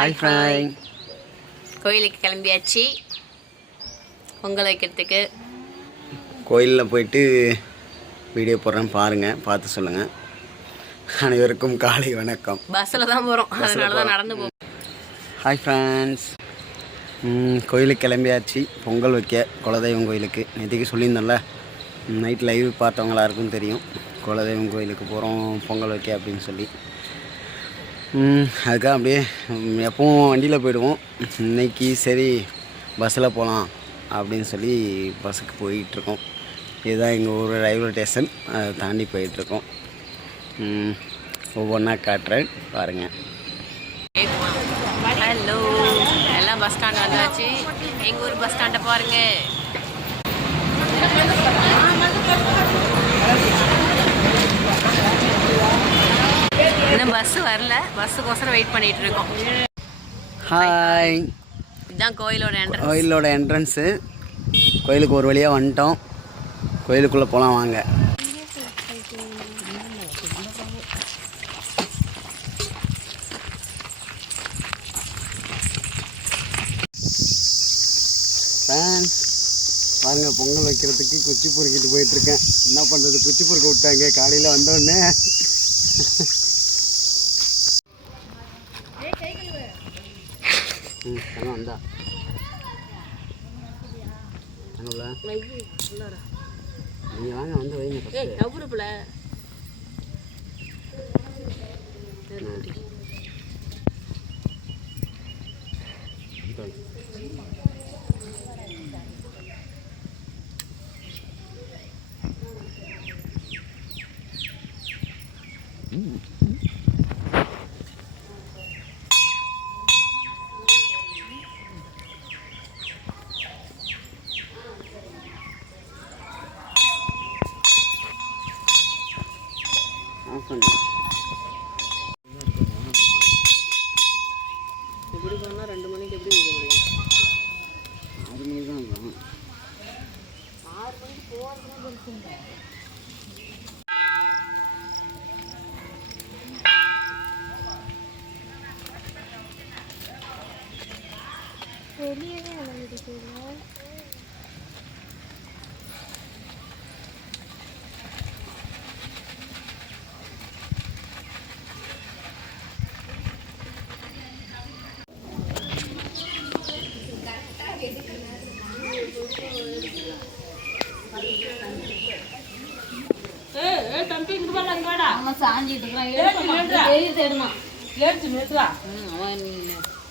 Hi friend, கோயிலுக்கு கிளம்பியாச்சு. பொங்கல் வைக்கிறதுக்கு கோயிலில் போயிட்டு வீடியோ போடுறேன், பாருங்கள், பார்த்து சொல்லுங்கள். அனைவருக்கும் காலை வணக்கம். பஸ்ஸில் தான் போகிறோம், அதனால தான் நடந்து போகிறோம். ஹாய் ஃப்ரெண்ட்ஸ், கோயிலுக்கு கிளம்பியாச்சு. பொங்கல் வைக்க குலதெய்வம் கோயிலுக்கு. நேற்றுக்கு சொல்லியிருந்தோம்ல, நைட் லைவ் பார்த்தவங்களா இருக்கும் தெரியும். குலதெய்வம் கோயிலுக்கு போகிறோம் பொங்கல் வைக்க அப்படின்னு சொல்லி. அதுக்காக அப்படியே எப்பவும் வண்டியில் போயிடுவோம். இன்றைக்கி சரி பஸ்ஸில் போகலாம் அப்படின்னு சொல்லி பஸ்ஸுக்கு போயிட்டுருக்கோம். இதுதான் எங்கள் ஊர் ரயில்வே ஸ்டேஷன், அதை தாண்டி போயிட்டுருக்கோம். ஒவ்வொன்றா காட்டுறேன், பாருங்கள். ஹலோ, எல்லாம் பஸ் ஸ்டாண்ட் வந்தாச்சு. எங்கள் ஊர் பஸ் ஸ்டாண்டை பாருங்கள். இன்னும் பஸ்ஸு வரல, பஸ்ஸுக்கோசரம் வெயிட் பண்ணிகிட்டு இருக்கோம். ஹாய், இதுதான் கோயிலோட என்ட்ரன்ஸு. கோயிலுக்கு ஒரு வழியாக வந்துட்டோம். கோயிலுக்குள்ளே போகலாம் வாங்க. பாருங்கள், பொங்கல் வைக்கிறதுக்கு குச்சி பொறுக்கிட்டு போயிட்டுருக்கேன். என்ன பண்ணுறது, குச்சி பொறுக்க விட்டாங்க காலையில் வந்தோடனே. வந்தா நீங்கள் வாங்க, வந்து வைங்க. எப்படி பண்ணால் 2 மணிக்கு எப்படி இருக்க முடியும்? 6 மணிக்கு தான் இருக்கும். 6 மணிக்கு போகிறதுலாம் இருக்குங்க. வெளியே தான் விளையாடிக்கிறோம்.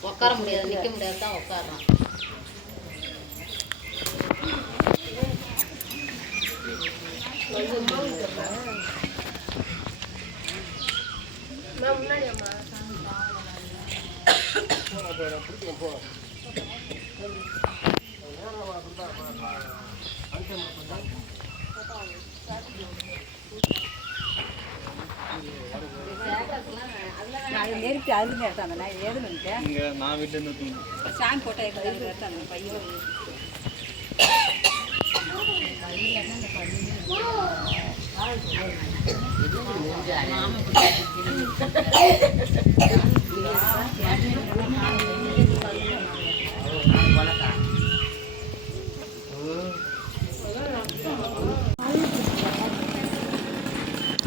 உட்கார முடியாது, நிற்க முடியாது, தான் உட்காடுறான். நெருப்பி அதுலேருந்து எடுத்தாங்க. நான் ஏது நினைச்சேன், நான் வீட்டிலேருந்து ஸ்டாண்ட் போட்டால் எடுத்தாங்க பையன்.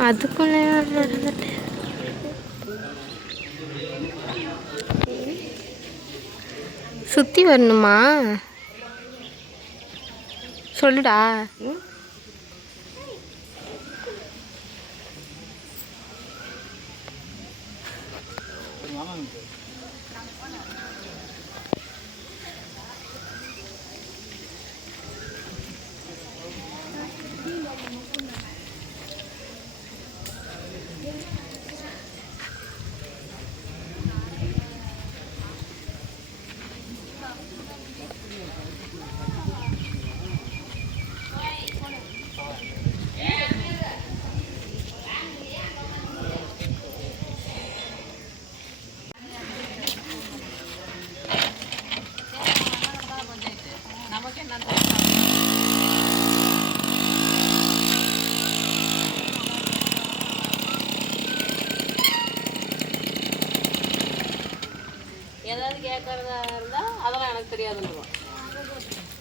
அதுக்குள்ளே நடந்துட்டு சுற்றி வரணுமா? சொல்லுடா. ஏதாவது கேட்கறதா இருந்தால் அதெல்லாம் எனக்கு தெரியாதுன்றோம்.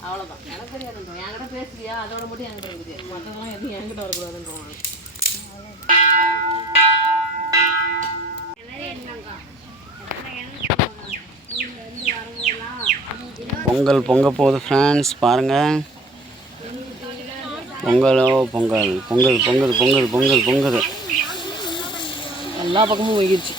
அவ்வளோதான், எனக்கு தெரியாதுன்றோம். என்கிட்ட பேசுறியா அதோட மட்டும் என்கிட்ட இருக்குது, மற்றதெல்லாம் எதுவும் என்கிட்ட வரக்கூடாதுன்றோம். பொங்கல் பொங்க போகுது ஃப்ரெண்ட்ஸ், பாருங்கள். பொங்கலோ பொங்கல், பொங்கல் பொங்கல் பொங்கல் பொங்கல் பொங்கல். எல்லா பக்கமும் போயிடுச்சு.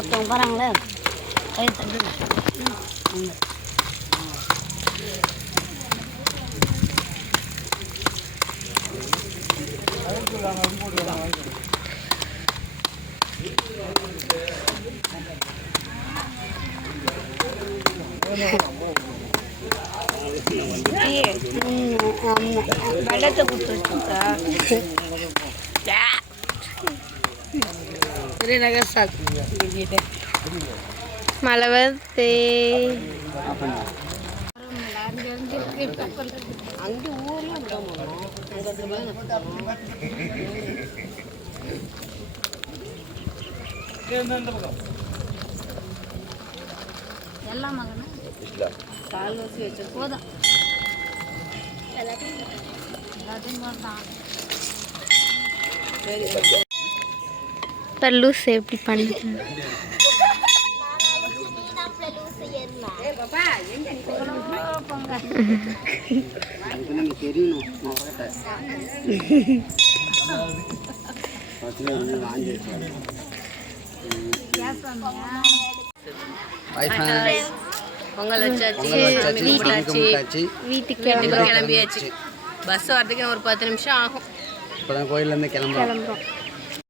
ஒருத்தவங்க போகிறாங்களே வெள்ளத்தை கொடுத்து வச்சுக்கா மழை வருது. அங்கே ஊர்லாம் எல்லாம் மகனா கால் வச்சு வச்ச போதும் எல்லாத்தையும் போட்டான். இப்போ லூஸ் எப்படி பண்ணிக்கலாம்? பொங்கல் வச்சாச்சு, வீட்டுக்கு கிளம்பியாச்சு. பஸ் வரதுக்கு ஒரு 10 நிமிஷம் ஆகும். இப்போ தான் கோயிலேருந்து கிளம்புறோம். கிளம்புறோம்.